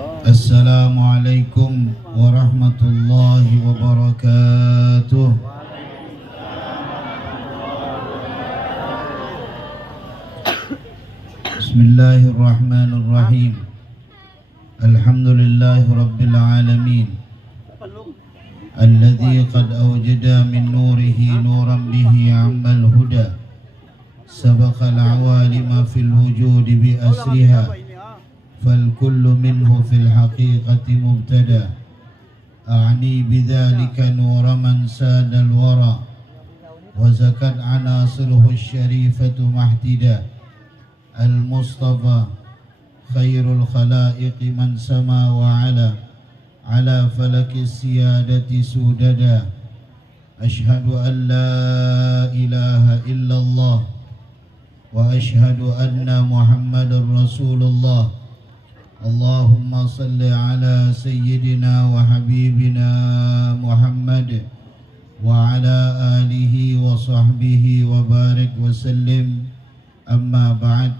Assalamualaikum warahmatullahi wabarakatuh. Bismillahirrahmanirrahim. Alhamdulillahi rabbil alamin. Alladhi qad awjada min nurihi nuran bihi ammal huda. Sabaqal awalima fil wujudi bi asriha. فالكل منه في الحقيقة مبتدأ أعني بذلك نور من ساد الورى وزكت عناصره الشريفة محتدا المصطفى خير الخلائق من سما وعلا على فلك السيادة سوددا أشهد أن لا إله إلا الله وأشهد أن محمد رسول الله اللهم صل على سيدنا وحبيبنا محمد وعلى آله وصحبه وبارك وسلم. Amma ba'd.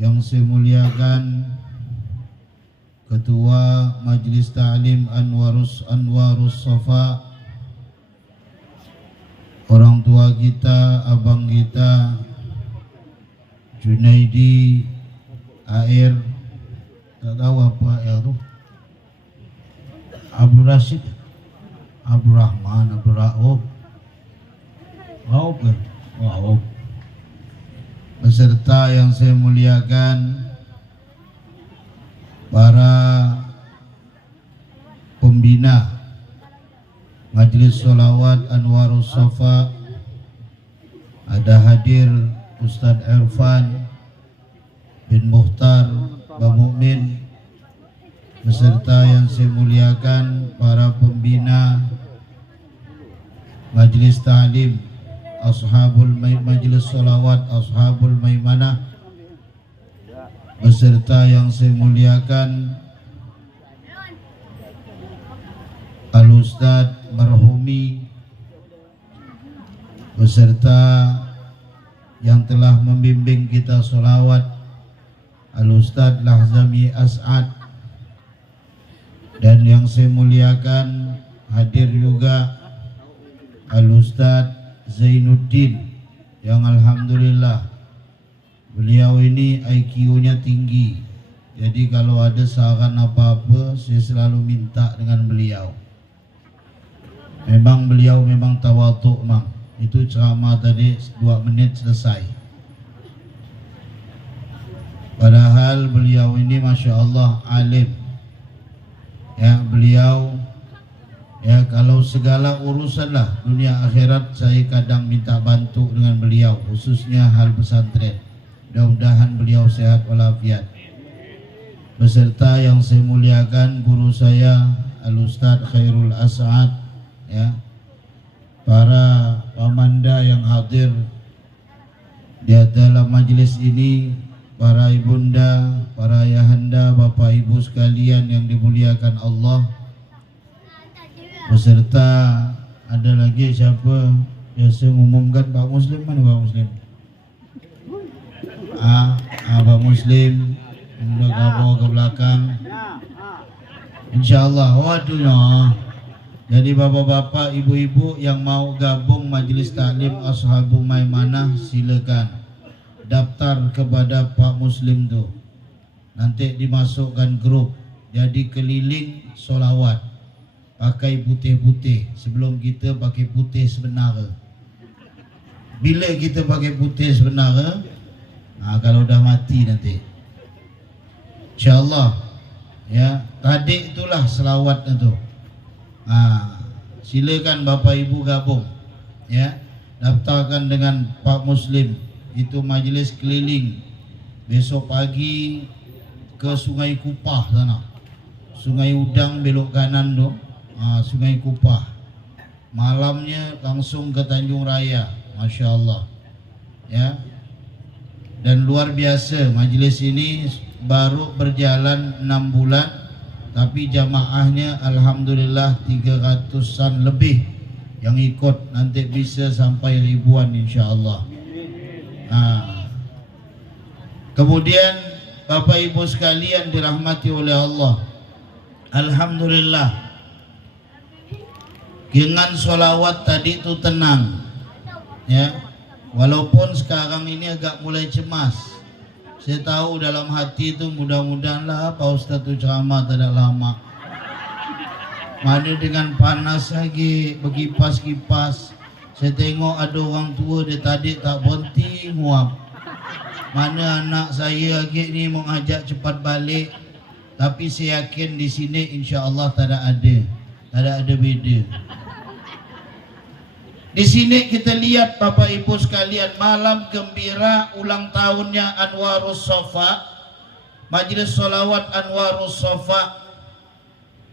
Yang saya muliakan Ketua Majlis Ta'lim Anwarus Safa, orang tua kita, abang kita Junaidi Air, tak tahu apa ya tu, Abdul Rashid, Abdul Rahman, Abdul Raub, Raub, beserta yang saya muliakan para pembina Majlis Sholawat Anwarus Safa. Ada hadir Ustadz Irfan bin Mukhtar Bamukmin, beserta yang saya muliakan para pembina Majlis Ta'lim Majlis Sholawat Ashabul Maimanah, beserta yang saya muliakan Al-Ustadz Marhumi, beserta yang telah membimbing kita sholawat Al-Ustadz Lahzami As'ad, dan yang saya muliakan hadir juga Al-Ustadz Zainuddin, yang alhamdulillah beliau ini IQ-nya tinggi. Jadi kalau ada saran apa-apa saya selalu minta dengan beliau. Beliau memang tawaduk, Mang. Itu ceramah tadi 2 menit selesai. Padahal beliau ini Masya Allah alim. Ya, beliau ya, kalau segala urusan lah dunia akhirat saya kadang minta bantu dengan beliau, khususnya hal pesantren. Mudah-mudahan beliau sehat walafiat. Beserta yang saya muliakan guru saya Al-Ustadz Khairul As'ad, ya, para pamanda yang hadir di dalam majelis ini, para ibunda, para ayahanda, bapak ibu sekalian yang dimuliakan Allah, beserta ada lagi siapa yang saya umumkan, Pak Muslim, mana Pak Muslim? Pak Muslim sudah bawa ke belakang, InsyaAllah. Waduh ya. Jadi bapak-bapak, ibu-ibu yang mau gabung Majlis Ta'lim Ashabul Maimanah, silakan daftar kepada Pak Muslim tuh. Nanti dimasukkan grup. Jadi keliling solawat pakai putih-putih. Sebelum kita pakai putih sebenar. Bila kita pakai putih sebenar, kalau dah mati nanti, InsyaAllah. Ya, tadi itulah selawat itu. Silakan bapak ibu gabung, ya, daftarkan dengan Pak Muslim. Itu majelis keliling. Besok pagi ke Sungai Kupah sana, Sungai Udang belok kanan tu, Sungai Kupah. Malamnya langsung ke Tanjung Raya, Masya Allah, ya. Dan luar biasa, majelis ini baru berjalan 6 bulan, tapi jamaahnya alhamdulillah 300-an lebih yang ikut. Nanti bisa sampai ribuan insya Allah. Kemudian Bapak Ibu sekalian dirahmati oleh Allah, alhamdulillah dengan solawat tadi itu tenang ya, walaupun sekarang ini agak mulai cemas. Saya tahu dalam hati itu mudah-mudahan lah Pak Ustaz itu ceramah tidak lama, mana dengan panas lagi berkipas-kipas. Saya tengok ada orang tua dia tadi tak berhenti nguap. Mana anak saya lagi ni mau ajak cepat balik, tapi saya yakin di sini insya Allah tak ada beda. Di sini kita lihat Bapak Ibu sekalian, malam gembira ulang tahunnya Anwarus Sofa, Majlis Solawat Anwarus Sofa.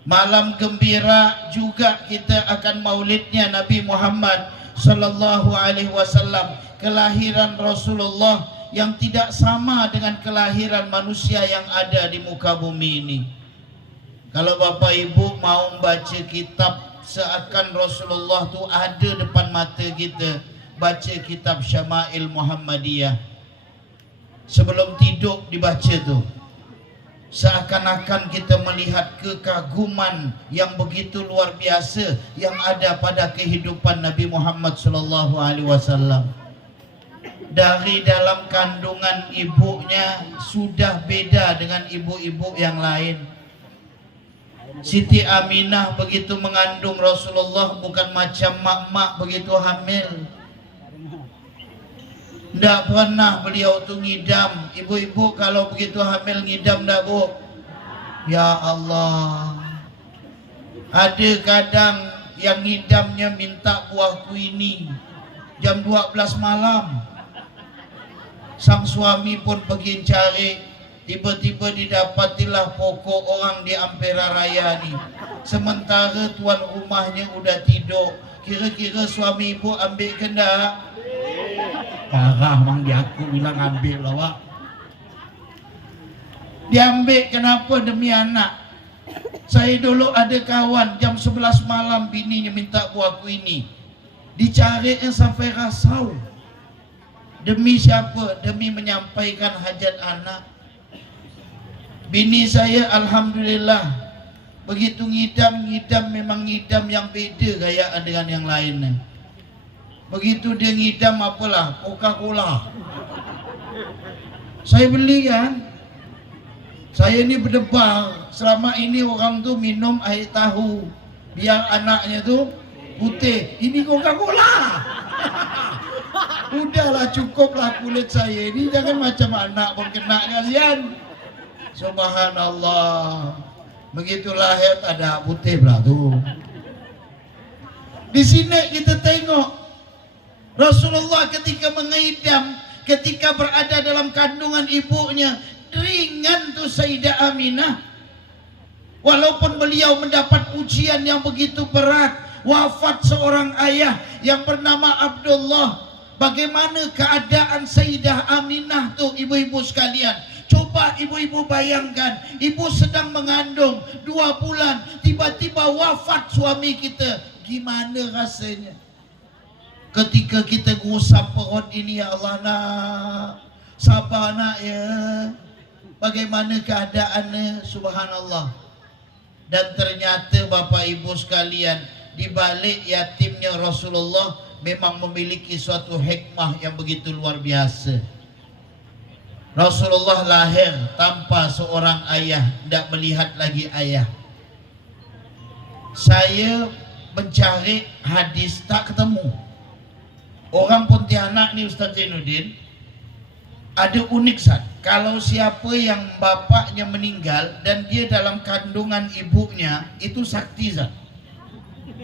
Malam gembira juga kita akan maulidnya Nabi Muhammad Sallallahu Alaihi Wasallam, kelahiran Rasulullah yang tidak sama dengan kelahiran manusia yang ada di muka bumi ini. Kalau Bapak Ibu mau baca kitab seakan Rasulullah tu ada depan mata kita, baca kitab Syama'il Muhammadiyah. Sebelum tidur dibaca tu, seakan-akan kita melihat kekaguman yang begitu luar biasa yang ada pada kehidupan Nabi Muhammad sallallahu alaihi wasallam. Dari dalam kandungan ibunya sudah beda dengan ibu-ibu yang lain. Siti Aminah begitu mengandung Rasulullah bukan macam mak-mak begitu hamil. Tidak pernah beliau tu ngidam. Ibu-ibu kalau begitu hamil ngidam dah bu? Ya Allah, ada kadang yang ngidamnya minta buah kuini jam 12 malam. Sang suami pun pergi cari, tiba-tiba didapatilah pokok orang di Ampera Raya ni. Sementara tuan rumahnya udah tidur. Kira-kira suami ibu ambil ke tak? Parah bang dia, aku bilang ambil lah wak. Dia ambil kenapa? Demi anak. Saya dulu ada kawan jam 11 malam bininya minta buah kuini. Dicarinya sampai rasau. Demi siapa? Demi menyampaikan hajat anak. Bini saya alhamdulillah begitu ngidam memang ngidam yang beda gayaan dengan yang lainnya. Begitu dia ngidam apalah, Coca-Cola. Saya beli kan. Saya ni berdebar, selama ini orang tu minum air tahu biar anaknya tu putih. Ini Coca-Cola. Udahlah cukuplah kulit saya ini, jangan macam anak pun kena kalian. Subhanallah. Begitu lahir ada putih pula tu. Di sini kita tengok Rasulullah ketika mengidam, ketika berada dalam kandungan ibunya, ringan tu Sayyidah Aminah. Walaupun beliau mendapat ujian yang begitu berat, wafat seorang ayah yang bernama Abdullah. Bagaimana keadaan Sayyidah Aminah tu ibu-ibu sekalian? Coba ibu-ibu bayangkan, ibu sedang mengandung 2 bulan, tiba-tiba wafat suami kita. Gimana rasanya? Ketika kita gusap perut ini, ya Allah nak, sabar nak ya. Bagaimana keadaannya? Subhanallah. Dan ternyata Bapak Ibu sekalian, di balik yatimnya Rasulullah memang memiliki suatu hikmah yang begitu luar biasa. Rasulullah lahir tanpa seorang ayah, tidak melihat lagi ayah. Saya mencari hadis tak ketemu. Orang Pontianak ni Ustaz Zainuddin ada unik Sat. Kalau siapa yang bapaknya meninggal dan dia dalam kandungan ibunya, itu sakti Sat.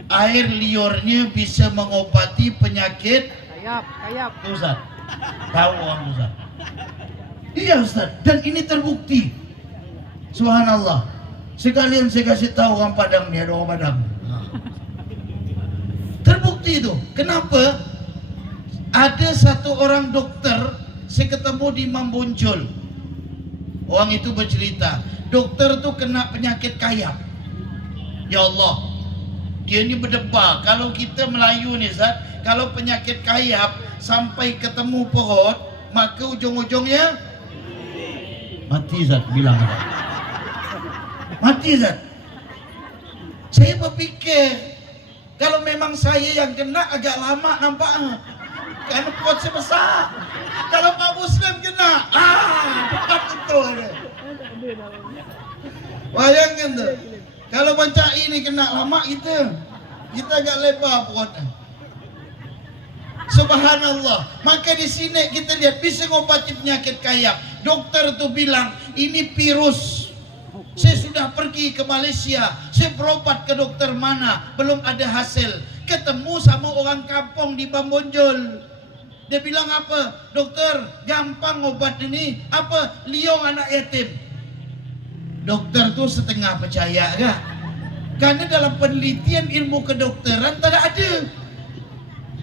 Air liurnya bisa mengobati penyakit kayap Ustaz. Tahu orang Ustaz? Iya Ustaz, dan ini terbukti. Subhanallah. Sekalian saya kasih tahu orang Padang ni, ada orang Padang. Terbukti itu. Kenapa? Ada satu orang dokter, saya ketemu di Mamboncol. Orang itu bercerita, dokter tu kena penyakit kayap. Ya Allah, dia ni berdebar. Kalau kita Melayu ni Zat, kalau penyakit kayap sampai ketemu perut, maka ujung-ujungnya Mati Zat, bilang apa? Mati Zat. Saya berpikir kalau memang saya yang kena agak lama nampaknya, karena perut saya besar. Kalau Pak Muslim kena, cepat betul ada. Bayangkan tuh, kalau bancak ini kena lama kita agak lebar perutnya. Subhanallah. Maka di sini kita lihat bisa ngobati penyakit kayap. Dokter tuh bilang ini virus. Saya sudah pergi ke Malaysia, saya berobat ke dokter mana, belum ada hasil. Ketemu sama orang kampung di Bambonjol. Dia bilang apa? Dokter, gampang obat ini. Apa? Liong anak yatim. Dokter tuh setengah percaya gak? Karena dalam penelitian ilmu kedokteran tak ada.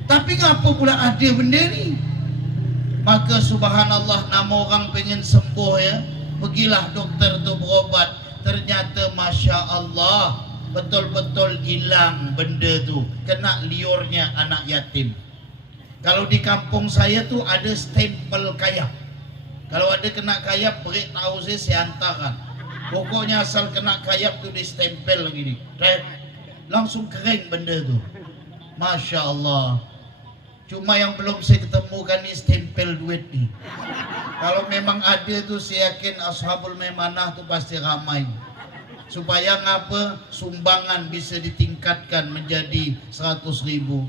Tapi ngapa pula ada benda ni? Maka subhanallah, nama orang pengen sembuh ya, pergilah dokter tu berobat. Ternyata Masya Allah, betul-betul hilang benda tu. Kena liurnya anak yatim. Kalau di kampung saya tu ada stempel kayap. Kalau ada kena kayap, beritahu saya hantarkan. Pokoknya asal kena kayap tu di stempel gini, langsung kering benda tu. Masya Allah. Cuma yang belum saya ketemukan ni stempel duit ni. Kalau memang ada tu, saya yakin Ashabul Maimanah tu pasti ramai. Supaya ngapa? Sumbangan bisa ditingkatkan menjadi 100.000.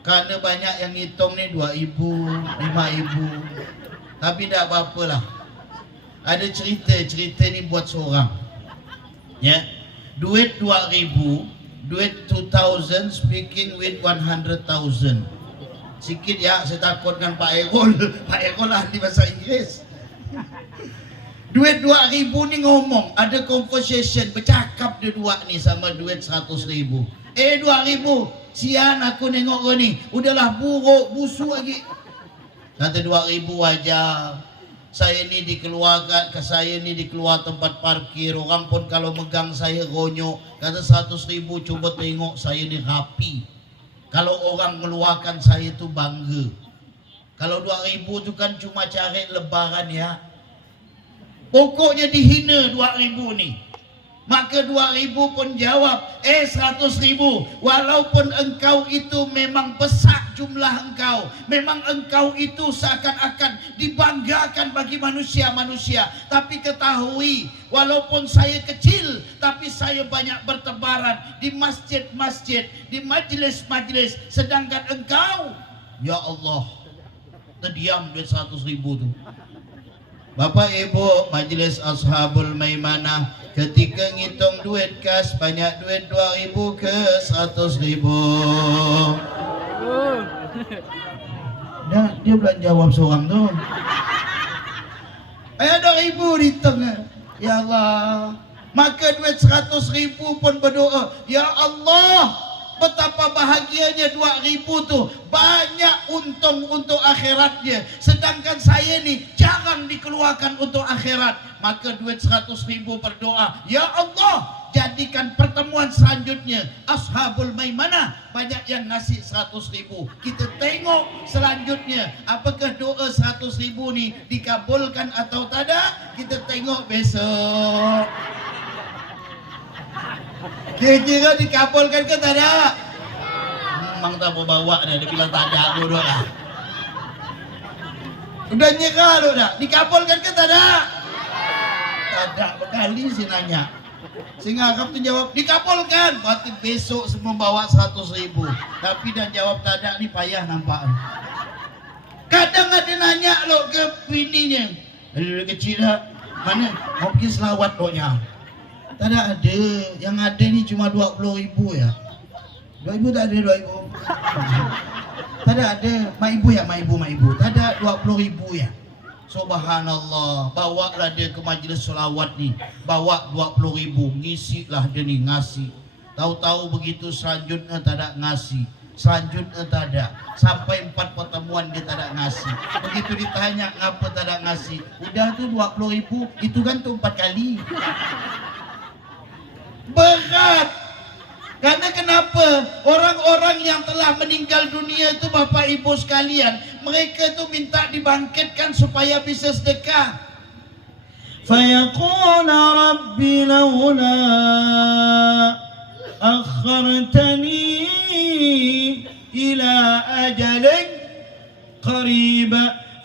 Karena banyak yang hitung ni 2.000, 5.000. Tapi tak apa-apalah. Ada cerita ni buat seorang. Ya. Duit 2.000, duit 2,000 speaking with 100,000. Sikit ya, saya takut dengan Pak Erol. Pak Erol ahli bahasa Inggris. Duit 2.000 ni ngomong, ada conversation, bercakap dia dua ni sama duit 100.000. 2.000, sian aku nengok kau ni, udahlah buruk, busuk lagi. Kata 2.000 aja. Saya ni dikeluarkan, saya ni dikeluar tempat parkir. Orang pun kalau megang saya gonyok. Kata 100.000, coba tengok saya ni rapi. Kalau orang meluarkan saya tu bangga. Kalau 2.000 tu kan cuma cari lebaran ya. Pokoknya dihina 2.000 ni. Maka 2.000 pun jawab, 100.000. Walaupun engkau itu memang besar jumlah engkau, memang engkau itu seakan-akan dibanggakan bagi manusia-manusia. Tapi ketahui, walaupun saya kecil, tapi saya banyak bertebaran di masjid-masjid, di majlis-majlis. Sedangkan engkau, ya Allah, terdiam duit 100.000 tu. Bapak Ibu Majlis Ashabul Maimanah, ketika ngitung duit kas, banyak duit 2.000 ke 100.000. Nah, dia belum jawab seorang tu. Ada 2.000 di tengah. Ya Allah. Maka duit 100.000 pun berdoa, ya Allah, betapa bahagianya 2.000 tu, banyak untung untuk akhiratnya. Sedangkan saya ni jarang dikeluarkan untuk akhirat. Maka duit 100.000 berdoa, ya Allah, jadikan pertemuan selanjutnya Ashabul Maimanah banyak yang ngasih 100.000. Kita tengok selanjutnya apakah doa 100.000 ni dikabulkan atau tidak. Kita tengok besok. Kira-kira dikabulkan ke tak ada? Memang tak mau bawa dia bilang tak ada dulu lah. Udah nyerah lu dah. Dikabulkan ke tak ada? Tak ada, berkali sih nanya. Sehingga Akam tu jawab dikabulkan. Berarti besok semua bawa 100.000. Tapi dah jawab tak ada, ni payah nampak. Kadang ada nanya lo ke bininya, dari kecil dah, mana mau pergi selawat doanya. Tak ada, yang ada ni cuma 20.000 ya. 2.000 tak ada 2.000. Tak ada, mak ibu. Tak ada 20.000 ya. Subhanallah, bawalah dia ke majlis selawat ni. Bawa 20.000, ngisilah dia ni, ngasih. Tahu-tahu begitu selanjutnya tak ada ngasih. Selanjutnya tak ada. Sampai 4 pertemuan dia tak ada ngasih. Begitu ditanya ngapa tak ada ngasih, udah tu 20.000, itu kan tu 4 kali. Berat. Karena kenapa? Orang-orang yang telah meninggal dunia itu Bapak Ibu sekalian, mereka itu minta dibangkitkan supaya bisa sedekah. فيقول رب لولا أخرتني إلى أجل قريب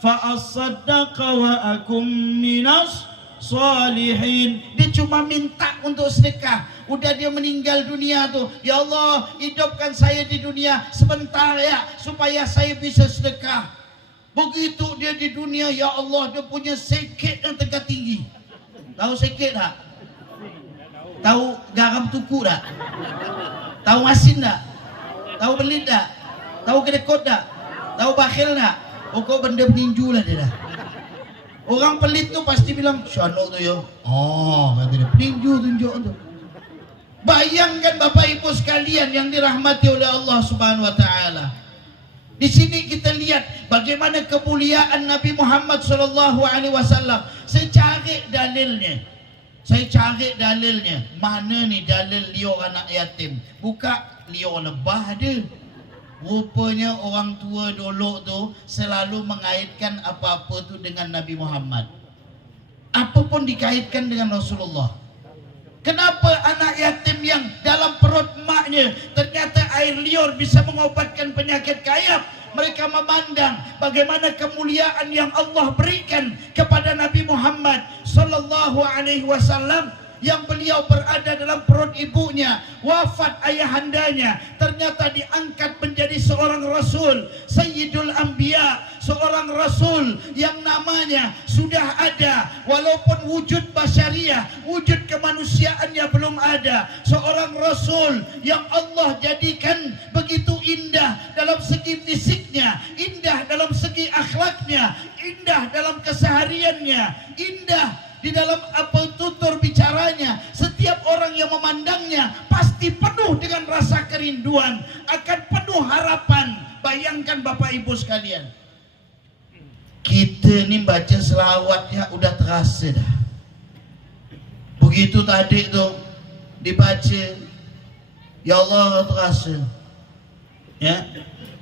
فأصدق وأكن من الصالحين. Dia cuma minta untuk sedekah. Udah dia meninggal dunia tuh, ya Allah hidupkan saya di dunia sebentar ya, supaya saya bisa sedekah. Begitu dia di dunia, ya Allah, dia punya sikit yang tingkat tinggi. Tahu sikit tak? Tahu garam tuku tak? Tahu asin tak? Tahu belit tak? Tahu kedekut tak? Tahu bakhil tak? Pokok benda peninju lah dia dah. Orang pelit tu pasti bilang, syano tu ya. Oh, kata dia, peninju tunjuk tu. Bayangkan Bapak Ibu sekalian yang dirahmati oleh Allah Subhanahu wa taala. Di sini kita lihat bagaimana kemuliaan Nabi Muhammad sallallahu alaihi wasallam. Saya cari dalilnya. Mana ni dalil liur anak yatim? Buka liur lebah dia. Rupanya orang tua dulu tu selalu mengaitkan apa-apa tu dengan Nabi Muhammad. Apapun dikaitkan dengan Rasulullah. Kenapa anak yatim yang dalam perut maknya ternyata air liur bisa mengobatkan penyakit kayap? Mereka memandang bagaimana kemuliaan yang Allah berikan kepada Nabi Muhammad sallallahu alaihi wasallam, yang beliau berada dalam perut ibunya, wafat ayahandanya, ternyata diangkat menjadi seorang rasul, Sayyidul Anbiya, seorang rasul yang namanya sudah ada walaupun wujud basyariah, wujud kemanusiaannya belum ada. Seorang rasul yang Allah jadikan begitu indah dalam segi fisiknya, indah dalam segi akhlaknya, indah dalam kesehariannya, indah di dalam apa tutur bicaranya. Setiap orang yang memandangnya pasti penuh dengan rasa kerinduan, akan penuh harapan. Bayangkan Bapak Ibu sekalian, kita ni baca selawat ya udah terasa dah. Begitu tadi tu dibaca, ya Allah terasa. Ya,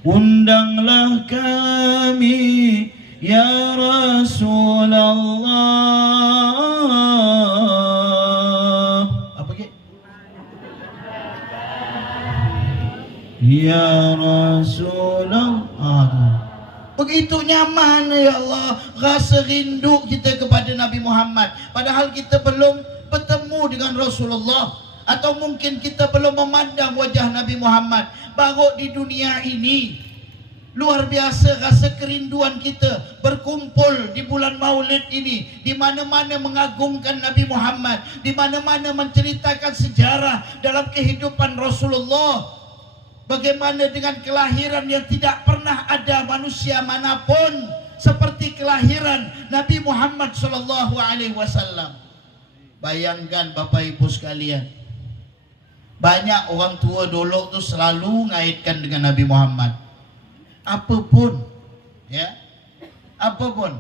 undanglah kami ya Rasulullah. Apa ke? Ya Rasulullah. Begitu nyaman ya Allah, rasa rindu kita kepada Nabi Muhammad. Padahal kita belum bertemu dengan Rasulullah, atau mungkin kita belum memandang wajah Nabi Muhammad. Baru di dunia ini luar biasa rasa kerinduan kita berkumpul di bulan Maulid ini, di mana-mana mengagungkan Nabi Muhammad, di mana-mana menceritakan sejarah dalam kehidupan Rasulullah. Bagaimana dengan kelahiran yang tidak pernah ada manusia manapun seperti kelahiran Nabi Muhammad sallallahu alaihi wasallam. Bayangkan Bapak Ibu sekalian, banyak orang tua dulu tu selalu ngaitkan dengan Nabi Muhammad. Apapun, ya, apapun,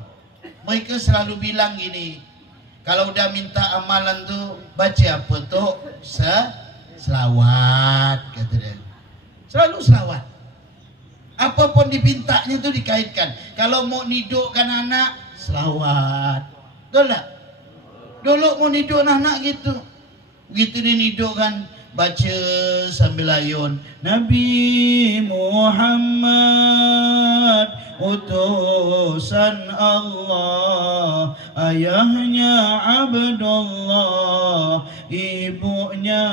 mereka selalu bilang gini, kalau udah minta amalan tu baca apa tu? Selawat, kata dia. Selalu selawat. Apapun dipintanya tu dikaitkan. Kalau mau nidukkan anak, selawat. Betul tak? Dulu mau niduk anak gitu. Begitu dia nidukkan, baca sambil ayun, Nabi Muhammad utusan Allah, ayahnya Abdullah, ibunya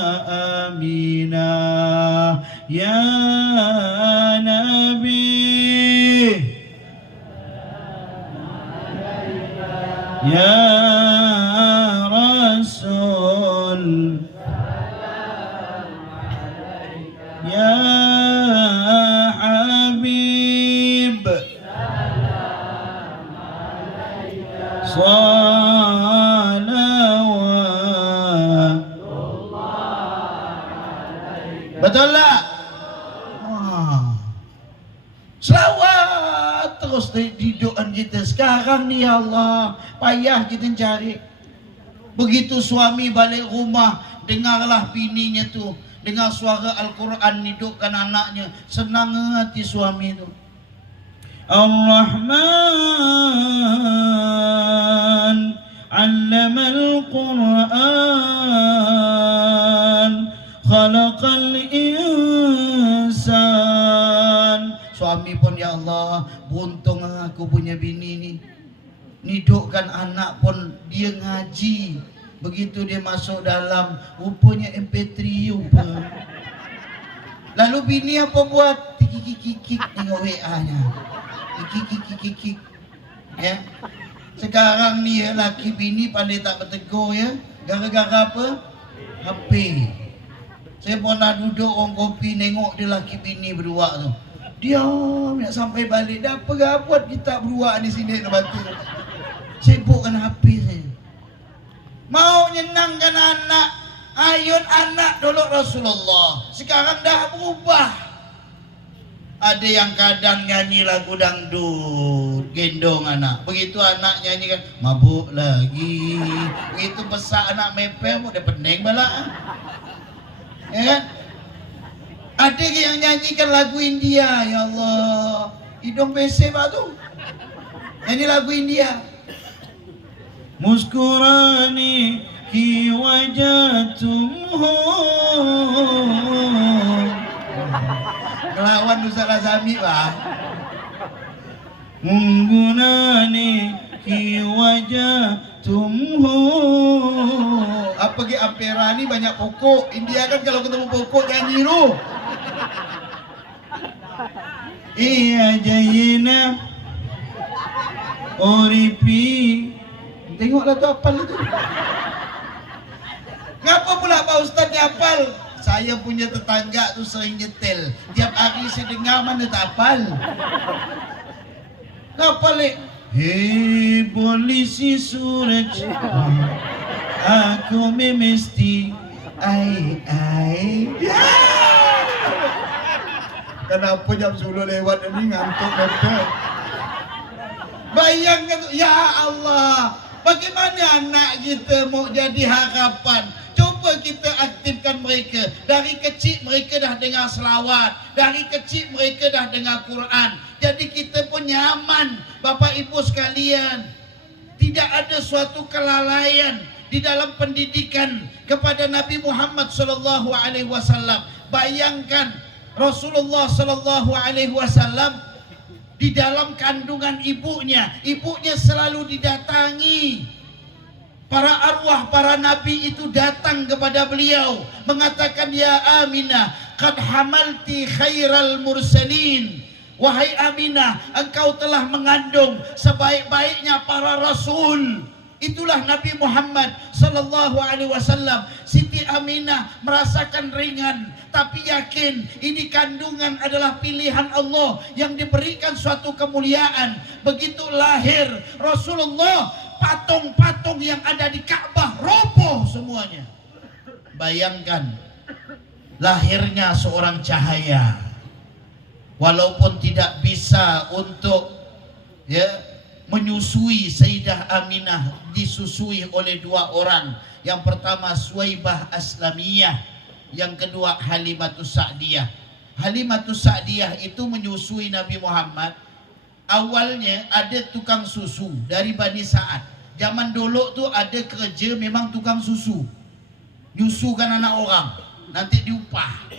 Aminah, ya Nabi, ya Rasul, ya Habib, salawat. Betul tak? Selawat terus di doa kita. Sekarang ni ya Allah, payah kita cari. Begitu suami balik rumah, dengarlah bininya tu dengar suara Al-Quran, hidupkan anaknya, senang hati suami itu. Ar-Rahman 'allamal Qur'an, khalaqal insan. Suami pun, ya Allah, beruntung aku punya bini ni. Nidukkan anak pun dia ngaji. Begitu dia masuk dalam, rupanya MP3 rupa. Lalu bini apa buat? Kikik-kikik tengok WA-nya. Kikik-kikik. Ya. Sekarang ni ya, laki bini pandai tak bertegur ya. Gara-gara apa? HP. Saya pernah duduk orang kopi, nengok dia laki bini berdua tu. Diam, nak sampai balik. Dah apa buat kita berdua di sini nak bantu. Sibukkan HP saya. Mau nyenangkan anak, ayun anak dulu Rasulullah. Sekarang dah berubah. Ada yang kadang nyanyi lagu dangdut, gendong anak. Begitu anak nyanyi kan, mabuk lagi. Begitu besar anak mepel, udah pening balak. Ya kan? Ada yang nyanyikan lagu India, ya Allah. Hidung besar pak tu. Nyanyi lagu India. Muskurani ki wajah tumho. Kelawan Ustaz Azami pak. Munggunani ki wajah tumho. Apa ke Ampera ni banyak pokok. India kan kalau ketemu pokok nyanyi lu. Iya jayina oripi. Tengoklah tu hafal itu. Ngapa pula Pak Ustaz hafal? Saya punya tetangga tu sering nyetel. Tiap hari saya dengar mana tak hafal. Ngapa lek? Hei polisi Suraj, aku mesti ai. Kenapa jam 10 lewat ini ngantuk betul? Bayangkan, ya Allah, bagaimana anak kita mau jadi harapan? Coba kita aktifkan mereka. Dari kecil mereka dah dengar selawat. Dari kecil mereka dah dengar Quran. Jadi kita pun nyaman, Bapak Ibu sekalian. Tidak ada suatu kelalaian di dalam pendidikan kepada Nabi Muhammad SAW. Bayangkan Rasulullah SAW di dalam kandungan ibunya selalu didatangi. Para arwah, para nabi itu datang kepada beliau mengatakan, ya Aminah, qad hamalti khairal mursalin. Wahai Aminah, engkau telah mengandung sebaik-baiknya para rasul. Itulah Nabi Muhammad sallallahu alaihi wasallam. Siti Aminah merasakan ringan, tapi yakin ini kandungan adalah pilihan Allah yang diberikan suatu kemuliaan. Begitu lahir Rasulullah, patung-patung yang ada di Ka'bah roboh semuanya. Bayangkan lahirnya seorang cahaya, walaupun tidak bisa untuk menyusui Sayyidah Aminah, disusui oleh dua orang. Yang pertama Suwaibah Aslamiyah, yang kedua Halimatus Sa'diyah. Halimatus Sa'diyah itu menyusui Nabi Muhammad. Awalnya ada tukang susu dari Bani Sa'ad. Zaman dulu tuh ada kerja memang tukang susu, nyusukan anak orang, nanti diupah.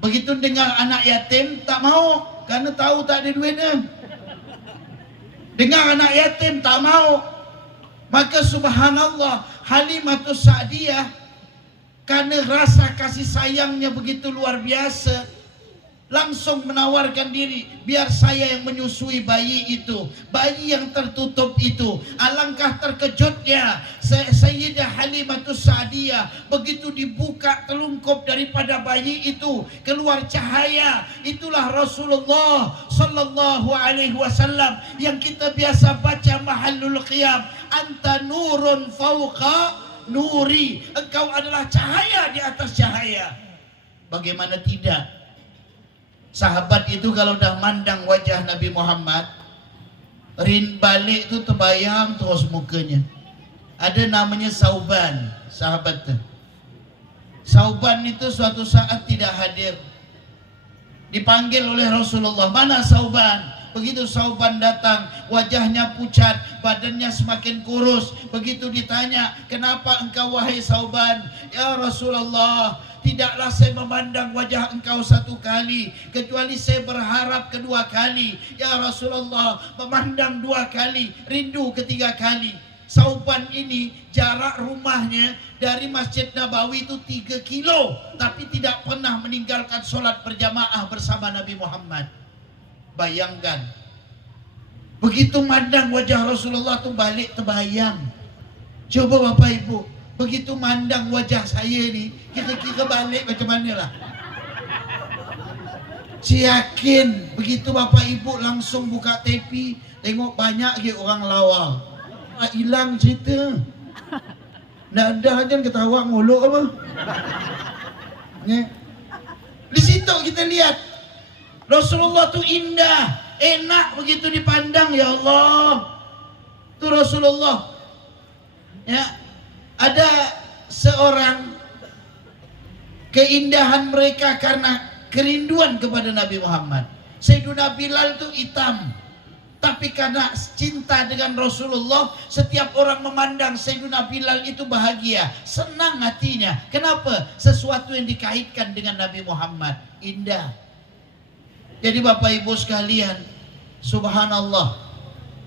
Begitu dengar anak yatim tak mau, karena tahu tak ada duitnya. Dengar anak yatim tak mau. Maka subhanallah, Halimatus Sa'diyah karena rasa kasih sayangnya begitu luar biasa, langsung menawarkan diri, biar saya yang menyusui bayi itu, bayi yang tertutup itu. Alangkah terkejutnya Sayyidah Halimatus Sa'diyah begitu dibuka telungkup daripada bayi itu, keluar cahaya. Itulah Rasulullah sallallahu alaihi wasallam yang kita biasa baca mahallul qiyam, anta nurun fauqa nuri, engkau adalah cahaya di atas cahaya. Bagaimana tidak? Sahabat itu kalau dah mandang wajah Nabi Muhammad, rin balik tu terbayang terus mukanya. Ada namanya Sauban, sahabat tu. Sauban itu suatu saat tidak hadir. Dipanggil oleh Rasulullah, mana Sauban? Begitu Sauban datang, wajahnya pucat, badannya semakin kurus. Begitu ditanya, kenapa engkau wahai Sauban? Ya Rasulullah, tidaklah saya memandang wajah engkau satu kali, kecuali saya berharap kedua kali. Ya Rasulullah, memandang dua kali, rindu ketiga kali. Sauban ini jarak rumahnya dari Masjid Nabawi itu 3 kilo, tapi tidak pernah meninggalkan sholat berjamaah bersama Nabi Muhammad. Bayangkan, begitu mandang wajah Rasulullah tuh balik terbayang. Coba Bapak Ibu, begitu mandang wajah saya ini, kira-kira balik macam mana lah. Saya yakin begitu Bapak Ibu langsung buka TV, tengok banyak lagi orang lawa. Hilang cerita. Nggak ada aja ketawa ngolok apa. Di situ kita lihat Rasulullah tuh indah, enak begitu dipandang. Ya Allah, itu Rasulullah. Ya, ada seorang keindahan mereka karena kerinduan kepada Nabi Muhammad. Sayyiduna Bilal itu hitam, tapi karena cinta dengan Rasulullah, setiap orang memandang Sayyiduna Bilal itu bahagia, senang hatinya. Kenapa? Sesuatu yang dikaitkan dengan Nabi Muhammad, indah. Jadi Bapak Ibu sekalian, subhanallah,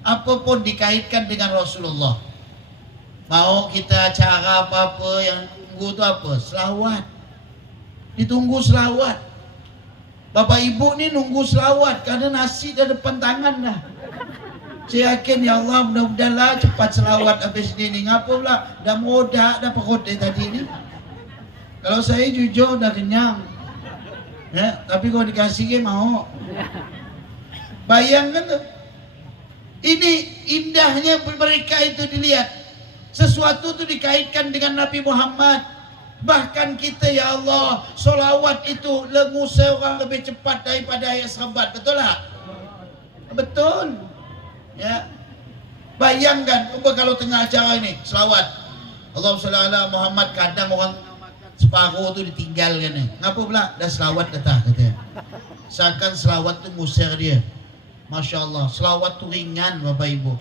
apapun dikaitkan dengan Rasulullah. Mau kita cara apa-apa yang tunggu itu apa? Selawat. Ditunggu selawat. Bapak Ibu nih nunggu selawat karena nasi di depan tangan dah. Saya yakin ya Allah, mudah-mudahan cepat selawat habis ini. Ngapa pula? Dah modak dah perut tadi ini. Kalau saya jujur dah kenyang. Ya, tapi kalau dikasih ke mau. Bayangkan tuh. Ini indahnya mereka itu dilihat. Sesuatu itu dikaitkan dengan Nabi Muhammad. Bahkan kita ya Allah, solawat itu lengusai orang lebih cepat daripada ayat sahabat. Betul tak? Betul. Ya, bayangkan kalau tengah acara ini selawat Allahumma sholli ala Muhammad, kadang orang separuh tu ditinggalkan ni. Ngapa pula? Dah selawat dah katanya. Seakan selawat tu ngusir dia. Masya Allah, selawat tu ringan Bapak Ibu.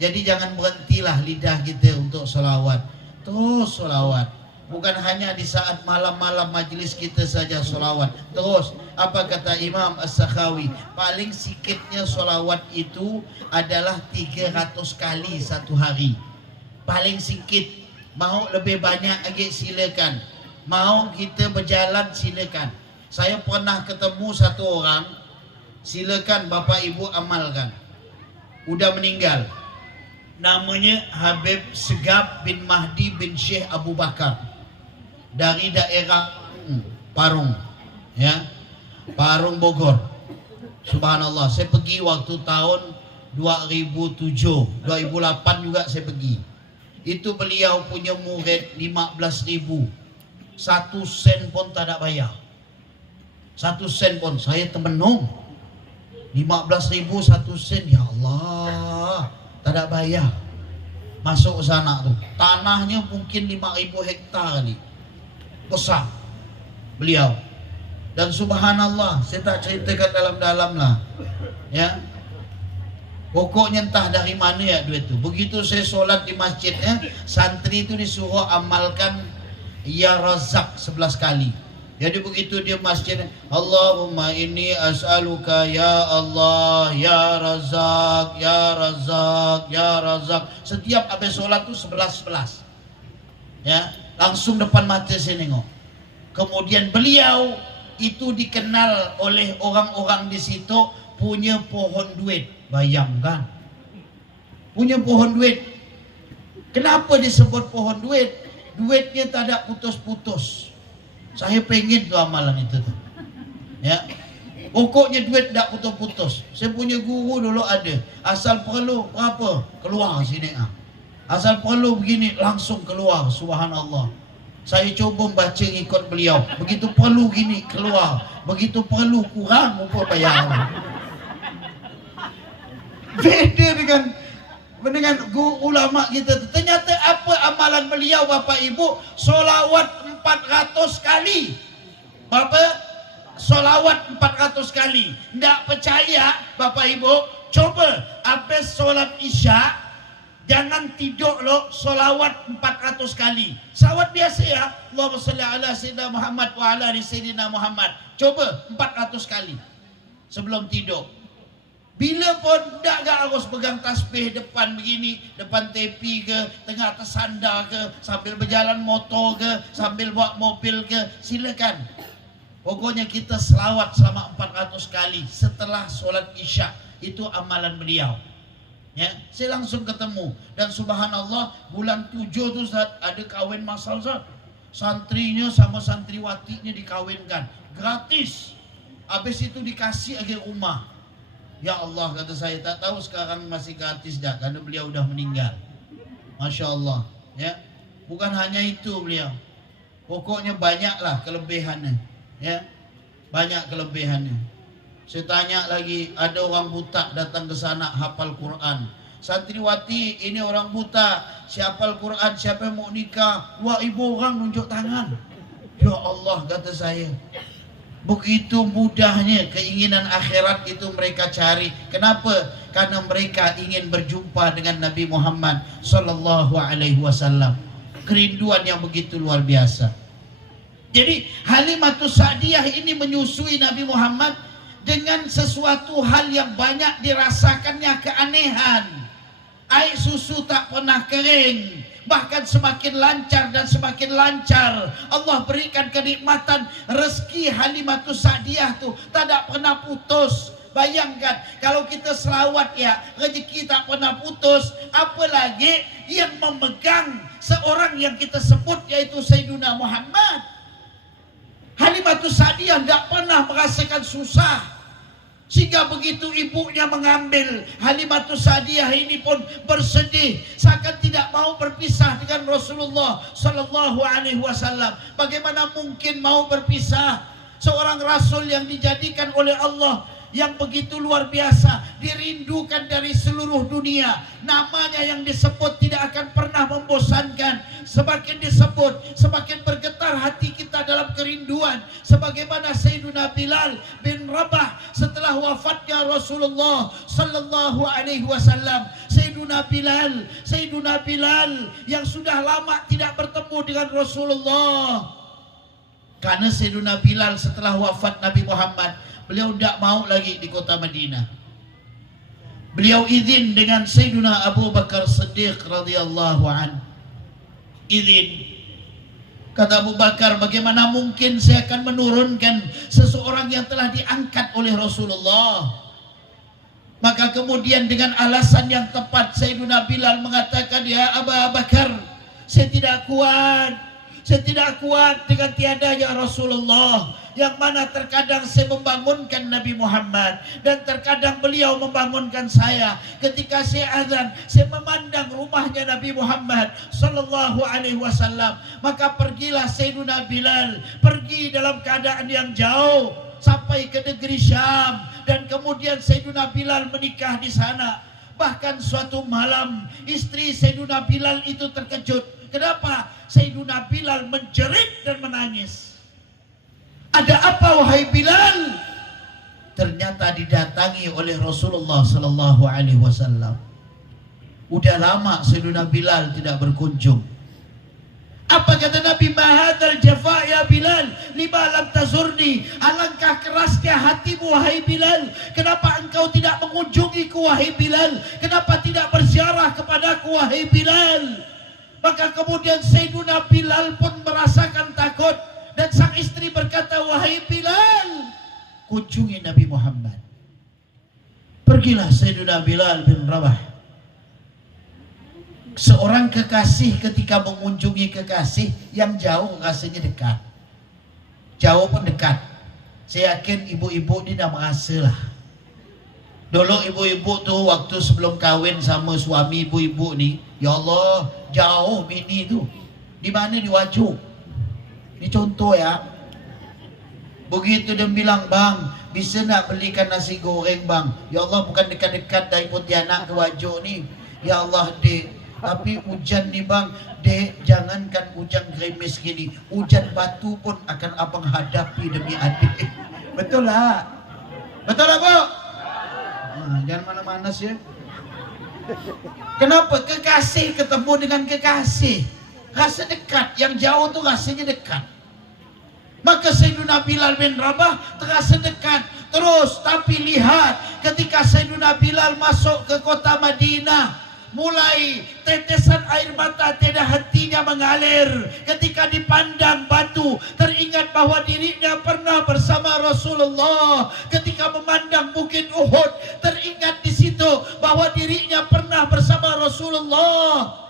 Jadi jangan berhentilah lidah kita untuk selawat. Terus selawat. Bukan hanya di saat malam-malam majlis kita saja solawat. Terus, apa kata Imam As-Sakhawi? Paling sikitnya solawat itu adalah 300 kali satu hari. Paling sikit. Mau lebih banyak lagi silakan. Mau kita berjalan silakan. Saya pernah ketemu satu orang, silakan Bapak Ibu amalkan. Udah meninggal. Namanya Habib Segaf bin Mahdi bin Syekh Abu Bakar. Dari daerah Parung, ya, Parung Bogor. Subhanallah, saya pergi waktu tahun 2007, 2008 juga saya pergi. Itu beliau punya murid 15.000, 1 sen pun tak ada bayar. 1 sen pun, saya termenung. 15.000 1 sen, ya Allah, tak ada bayar. Masuk sana tuh, tanahnya mungkin 5.000 hektar kali. Besar beliau. Dan subhanallah, saya tak ceritakan dalam-dalam lah, ya. Pokoknya entah dari mana ya duit itu. Begitu saya solat di masjidnya, santri itu disuruh amalkan Ya Razak 11 kali. Jadi begitu dia masjid, Allahumma inni as'aluka ya Allah, ya Razak, ya Razak, ya Razak. Setiap habis solat itu 11. Ya, langsung depan mata saya nengok. Kemudian beliau itu dikenal oleh orang-orang di situ punya pohon duit. Bayangkan, punya pohon duit. Kenapa disebut pohon duit? Duitnya tak ada putus-putus. Saya pengen tuh amalan itu tuh. Ya, pokoknya duit tak putus-putus. Saya punya guru dulu ada. Asal perlu berapa, keluar sini ah. Asal perlu begini, langsung keluar. Subhanallah. Saya coba baca ikut beliau. Begitu perlu gini, keluar. Begitu perlu kurang, rupa bayar. Beda dengan guru ulama kita. Ternyata apa amalan beliau Bapak Ibu? Solawat 400 kali. Berapa? solawat 400 kali. Tidak percaya Bapak Ibu, coba habis solat isya, jangan tidur lo, solawat 400 kali. Salawat biasa ya, Allahumma sholli ala sayyidina Muhammad wa ala ali sayyidina Muhammad. Coba 400 kali sebelum tidur. Bila pun tak harus pegang tasbih depan begini, depan tepi ke, tengah tersandar ke, sambil berjalan motor ke, sambil bawa mobil ke, silakan. Pokoknya kita selawat selama 400 kali setelah solat isya. Itu amalan beliau. Ya, saya langsung ketemu, dan subhanallah bulan 7 tu Ustaz, ada kawin masal Ustaz. Santrinya sama santriwatinya dikawinkan gratis. Habis itu dikasih lagi rumah. Ya Allah, kata saya, tak tahu sekarang masih gratis dah, karena beliau dah meninggal. Masya Allah, ya. Bukan hanya itu beliau, pokoknya banyaklah kelebihannya, ya. Banyak kelebihannya. Saya tanya lagi, ada orang buta datang ke sana hafal Quran. Santriwati, ini orang buta, siapa Al-Quran, siapa yang mau nikah? Wah, ibu orang nunjuk tangan. Ya Allah, kata saya. Begitu mudahnya keinginan akhirat itu mereka cari. Kenapa? Karena mereka ingin berjumpa dengan Nabi Muhammad sallallahu alaihi wasallam. Kerinduan yang begitu luar biasa. Jadi Halimatus Sa'diyah ini menyusui Nabi Muhammad dengan sesuatu hal yang banyak dirasakannya keanehan. Air susu tak pernah kering, bahkan semakin lancar dan semakin lancar. Allah berikan kenikmatan rezeki Halimatus Sa'diyah tu tak pernah putus. Bayangkan kalau kita selawat ya, rezeki tak pernah putus, apalagi yang memegang seorang yang kita sebut yaitu Sayyiduna Muhammad. Halimatus Sa'diyah tidak pernah merasakan susah. Sehingga begitu ibunya mengambil, Halimatus Sa'diyah ini pun bersedih, seakan tidak mau berpisah dengan Rasulullah sallallahu alaihi wasallam. Bagaimana mungkin mau berpisah? Seorang rasul yang dijadikan oleh Allah yang begitu luar biasa, dirindukan dari seluruh dunia. Namanya yang disebut tidak akan pernah membosankan. Semakin disebut, semakin bergetar hati kita dalam kerinduan. Sebagaimana Sayyiduna Bilal bin Rabah setelah wafatnya Rasulullah sallallahu alaihi wasallam. Sayyiduna Bilal yang sudah lama tidak bertemu dengan Rasulullah. Karena Sayyiduna Bilal setelah wafat Nabi Muhammad, beliau tidak mau lagi di kota Madinah. Beliau izin dengan Sayyiduna Abu Bakar Siddiq radhiyallahu an. Izin. Kata Abu Bakar, bagaimana mungkin saya akan menurunkan seseorang yang telah diangkat oleh Rasulullah? Maka kemudian dengan alasan yang tepat Sayyiduna Bilal mengatakan, ya Abu Bakar, saya tidak kuat dengan tiadanya Rasulullah, yang mana terkadang saya membangunkan Nabi Muhammad dan terkadang beliau membangunkan saya. Ketika saya azan, saya memandang rumahnya Nabi Muhammad sallallahu alaihi wasallam. Maka pergilah Sayyiduna Bilal, pergi dalam keadaan yang jauh sampai ke negeri Syam, dan kemudian Sayyiduna Bilal menikah di sana. Bahkan suatu malam istri Sayyiduna Bilal itu terkejut. Kenapa? Sayyiduna Bilal menjerit dan menangis. Ada apa wahai Bilal? Ternyata didatangi oleh Rasulullah sallallahu alaihi wasallam. Udah lama Sayyiduna Bilal tidak berkunjung. Apa kata Nabi? Mahadal jafa ya Bilal, lima lam tazurni. Alangkah kerasnya hatimu wahai Bilal. Kenapa engkau tidak mengunjungiku wahai Bilal? Kenapa tidak berziarah kepadaku wahai Bilal? Maka kemudian Sayyiduna Bilal pun merasakan takut, dan sang istri berkata, wahai Bilal, kunjungi Nabi Muhammad. Pergilah Sayyiduna Bilal bin Rabah. Seorang kekasih ketika mengunjungi kekasih yang jauh, rasanya dekat. Jauh pun dekat. Saya yakin ibu-ibu ini dah merasa lah. Dulu ibu-ibu tuh waktu sebelum kawin sama suami ibu-ibu nih, ya Allah, jauh bini tu. Di mana? Di Wajuk. Ini contoh ya. Begitu dia bilang, bang, bisa nak belikan nasi goreng bang? Ya Allah, bukan dekat-dekat dari Pontianak ke Wajuk ni. Ya Allah dek, tapi hujan nih bang, dek, jangankan hujan gerimis gini, hujan batu pun akan abang hadapi demi adik. Betul lah. Betul lah, Bu? Nah, jangan mana-mana sih. Kenapa? Kekasih ketemu dengan kekasih. Rasa dekat. Yang jauh tuh rasanya dekat. Maka Sayyidina Bilal bin Rabah terasa dekat. Terus, tapi lihat ketika Sayyidina Bilal masuk ke kota Madinah, mulai tetesan air mata tiada hentinya mengalir ketika dipandang batu, teringat bahwa dirinya pernah bersama Rasulullah. Ketika memandang bukit Uhud, teringat di situ bahwa dirinya pernah bersama Rasulullah.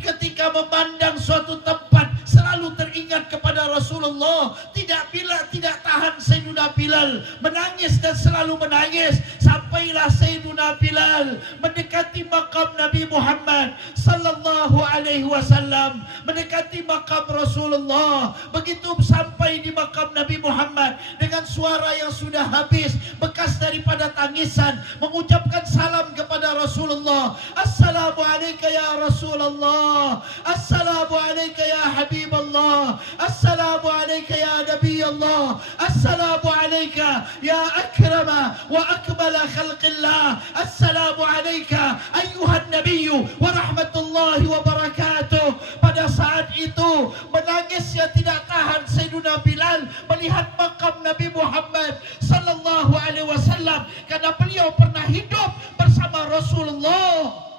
Ketika memandang suatu tempat, selalu teringat kepada Rasulullah. Tidak tahan Sayyidina Bilal menangis dan selalu menangis. Sampailah Sayyidina Bilal mendekati makam Nabi Muhammad sallallahu alaihi wasallam, mendekati makam Rasulullah. Begitu sampai di makam Nabi Muhammad, dengan suara yang sudah habis, bekas daripada tangisan, mengucapkan salam kepada Rasulullah. Assalamu alayka ya Rasulullah, assalamu alayka ya Habiballah, assalamu alayka ya Nabi Allah, assalamu alayka ya akrama wa akmala khalqillah, assalamu alayka ayuhan nabiyyu wa rahmatullahi wa barakatuh. Pada saat itu menangisnya tidak tahan Sayyidina Bilal melihat makam Nabi Muhammad sallallahu alaihi wasallam, karena beliau pernah hidup bersama Rasulullah.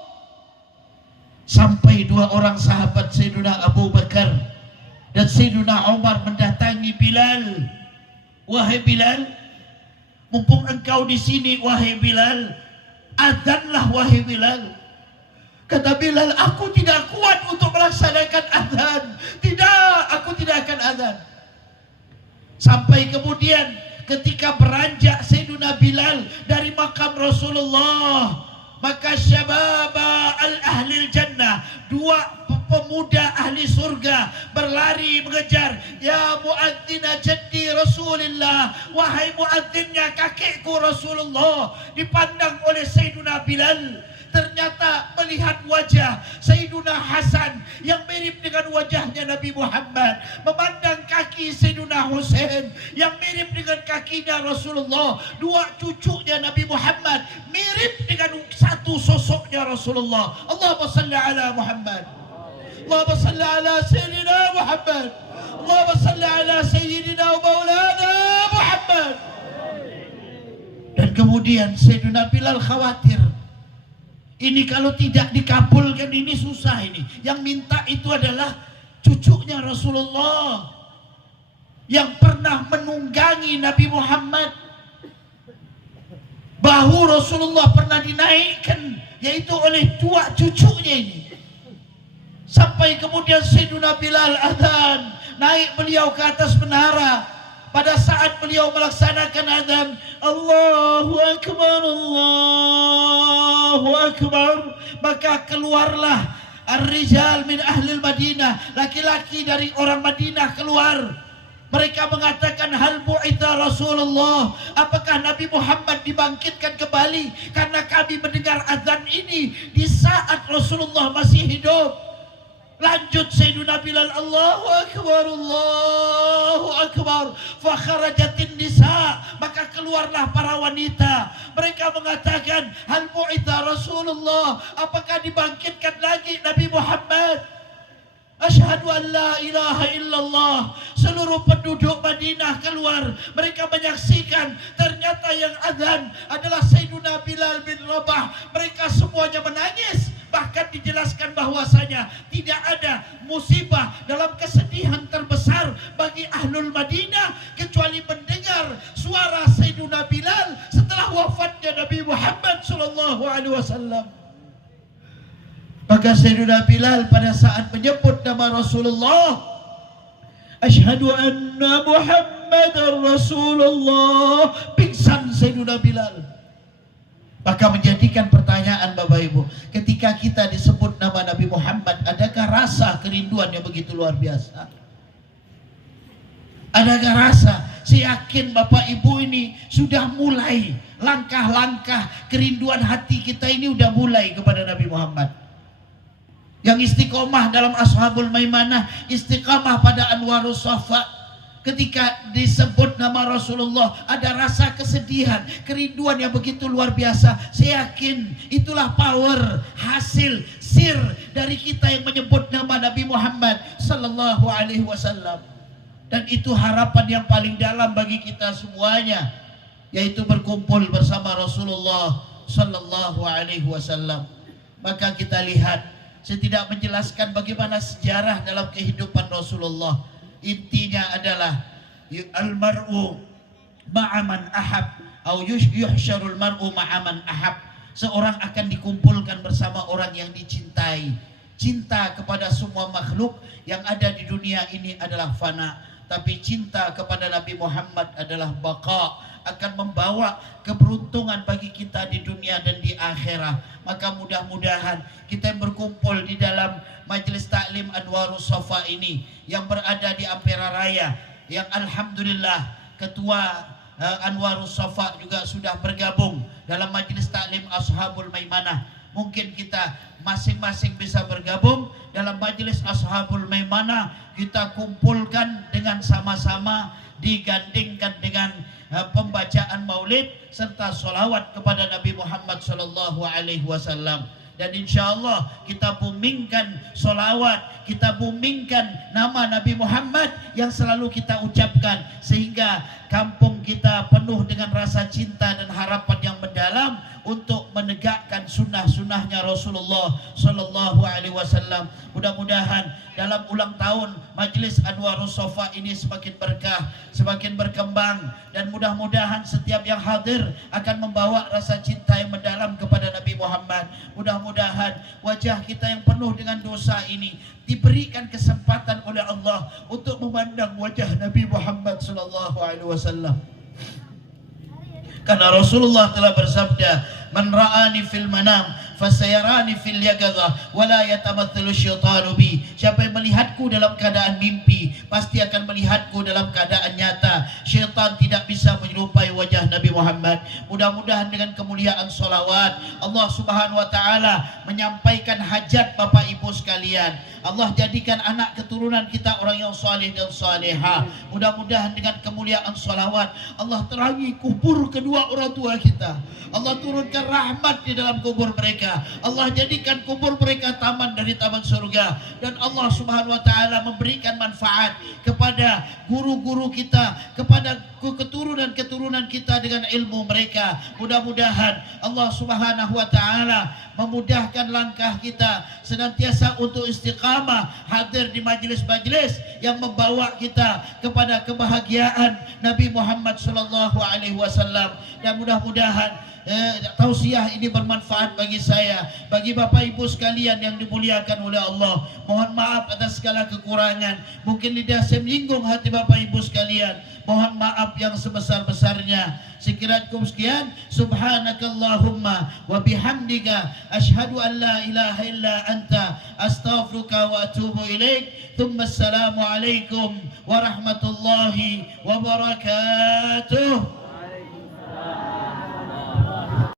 Sampai dua orang sahabat Sayyidina Abu Bakar dan Sayyidina Umar mendatangi Bilal. Wahai Bilal, mumpung engkau di sini, wahai Bilal, azanlah wahai Bilal. Kata Bilal, aku tidak kuat untuk melaksanakan azan. Tidak, aku tidak akan azan. Sampai kemudian ketika beranjak Sayyidina Bilal dari makam Rasulullah, maka syababa al-ahlil jannah, dua pemuda ahli surga berlari mengejar. Ya muadzina jaddi Rasulullah, wahai muadzinnya kakekku Rasulullah. Dipandang oleh Sayyidina Bilal, ternyata melihat wajah Sayyidina Hasan yang mirip dengan wajahnya Nabi Muhammad, memandang kaki Sayyidina Husain yang mirip dengan kakinya Rasulullah. Dua cucunya Nabi Muhammad mirip dengan satu sosoknya Rasulullah. Allahumma salli ala Muhammad, Allahumma salli ala Sayyidina Muhammad, Allahumma salli ala Sayyidina wa Maulana Muhammad. Dan kemudian Sayyidina Bilal khawatir, ini kalau tidak dikabulkan ini susah ini. Yang minta itu adalah cucunya Rasulullah yang pernah menunggangi Nabi Muhammad. Bahu Rasulullah pernah dinaikkan, yaitu oleh dua cucunya ini. Sampai kemudian Sayyidina Bilal azan, naik beliau ke atas menara. Pada saat beliau melaksanakan azan, Allahu Akbar, Allahu Akbar, maka keluarlah ar-rijal min ahlil Madinah, laki-laki dari orang Madinah keluar. Mereka mengatakan, hal bu'itha Rasulullah, apakah Nabi Muhammad dibangkitkan kembali? Karena kami mendengar azan ini di saat Rasulullah masih hidup. Lanjut Sayyidina Bilal, Allahu Akbar, Allahu Akbar, fakharajatin nisa, maka keluarlah para wanita. Mereka mengatakan, hal bu'itha Rasulullah, apakah dibangkitkan lagi Nabi Muhammad? Asyhadu an la ilaha illallah. Seluruh penduduk Madinah keluar. Mereka menyaksikan ternyata yang azan adalah Sayyidina Bilal bin Rabah. Mereka semuanya menangis. Bahkan dijelaskan bahwasanya tidak ada musibah dalam kesedihan terbesar bagi Ahlul Madinah kecuali mendengar suara Sayyidina Bilal setelah wafatnya Nabi Muhammad SAW. Maka Sayyidina Bilal pada saat menyebut nama Rasulullah, asyhadu anna Muhammadar Rasulullah, pingsan Sayyidina Bilal. Maka menjadikan pertanyaan Bapak Ibu, ketika kita disebut nama Nabi Muhammad, adakah rasa kerinduan yang begitu luar biasa? Adakah rasa? Saya yakin Bapak Ibu ini sudah mulai langkah-langkah kerinduan hati kita ini sudah mulai kepada Nabi Muhammad. Yang istiqomah dalam Ashabul Maimanah, istiqamah pada Anwarus Safa, Ketika disebut nama Rasulullah ada rasa kesedihan, kerinduan yang begitu luar biasa. Saya yakin itulah power, hasil, sir dari kita yang menyebut nama Nabi Muhammad sallallahu alaihi wasallam. Dan itu harapan yang paling dalam bagi kita semuanya, yaitu berkumpul bersama Rasulullah sallallahu alaihi wasallam. Maka kita lihat, saya tidak menjelaskan bagaimana sejarah dalam kehidupan Rasulullah. Intinya adalah al-mar'u ma'aman ahab atau yuhsyarul mar'u ma'aman ahab. Seorang akan dikumpulkan bersama orang yang dicintai. Cinta kepada semua makhluk yang ada di dunia ini adalah fana, tapi cinta kepada Nabi Muhammad adalah baqa, akan membawa keberuntungan bagi kita di dunia dan di akhirat. Maka mudah-mudahan kita yang berkumpul di dalam Majelis Taklim Anwarus Safa ini yang berada di Ampera Raya, yang alhamdulillah Ketua Anwarus Safa juga sudah bergabung dalam Majelis Taklim Ashabul Maimanah. Mungkin kita masing-masing bisa bergabung dalam Majelis Ashabul Maimanah, kita kumpulkan dengan sama-sama, digandingkan dengan pembacaan maulid serta sholawat kepada Nabi Muhammad sallallahu alaihi wasallam. Dan insya Allah kita boomingkan sholawat, kita boomingkan nama Nabi Muhammad yang selalu kita ucapkan, sehingga kampung kita penuh dengan rasa cinta dan harapan yang mendalam untuk menegakkan sunnah-sunnahnya Rasulullah sallallahu alaihi wasallam. Mudah-mudahan dalam ulang tahun Majelis Anwarus Safa ini semakin berkah, semakin berkembang, dan mudah-mudahan setiap yang hadir akan membawa rasa cinta yang mendalam kepada Nabi Muhammad. Mudah-mudahan wajah kita yang penuh dengan dosa ini diberikan kesempatan oleh Allah untuk memandang wajah Nabi Muhammad sallallahu alaihi wasallam. Karena Rasulullah telah bersabda, "Man ra'ani fil manam fasayarani fil yaqadhah wa la yatamathalu syaitanu bi." Siapa yang melihatku dalam keadaan mimpi, pasti akan melihatku dalam keadaan nyata. Syaitan tidak bisa menyerupai wajah Nabi Muhammad. Mudah-mudahan dengan kemuliaan solawat Allah Subhanahu wa taala menyampaikan hajat Bapak Ibu sekalian. Allah jadikan anak keturunan kita orang yang saleh dan salehah. Mudah-mudahan dengan kemuliaan solawat Allah terangi kubur kedua orang tua kita. Allah turunkan rahmat di dalam kubur mereka. Allah jadikan kubur mereka taman dari taman surga. Dan Allah Subhanahu wa taala memberikan manfaat kepada guru-guru kita, kepada keturunan-keturunan kita dengan ilmu mereka. Mudah-mudahan Allah Subhanahu wa taala memudahkan langkah kita senantiasa untuk istiqamah hadir di majelis-majelis yang membawa kita kepada kebahagiaan Nabi Muhammad sallallahu alaihi wasallam. Dan mudah-mudahan tausiah ini bermanfaat bagi saya, bagi Bapak Ibu sekalian yang dimuliakan oleh Allah. Mohon maaf atas segala kekurangan. Mungkin lidah saya menyinggung hati Bapak Ibu sekalian. Mohon maaf yang sebesar-besarnya. Sekiranya sekian, subhanakallahumma wa bihamdika asyhadu an la ilaha illa anta astaghfiruka wa atubu ilaik. Tsumma assalamu alaikum warahmatullahi wabarakatuh.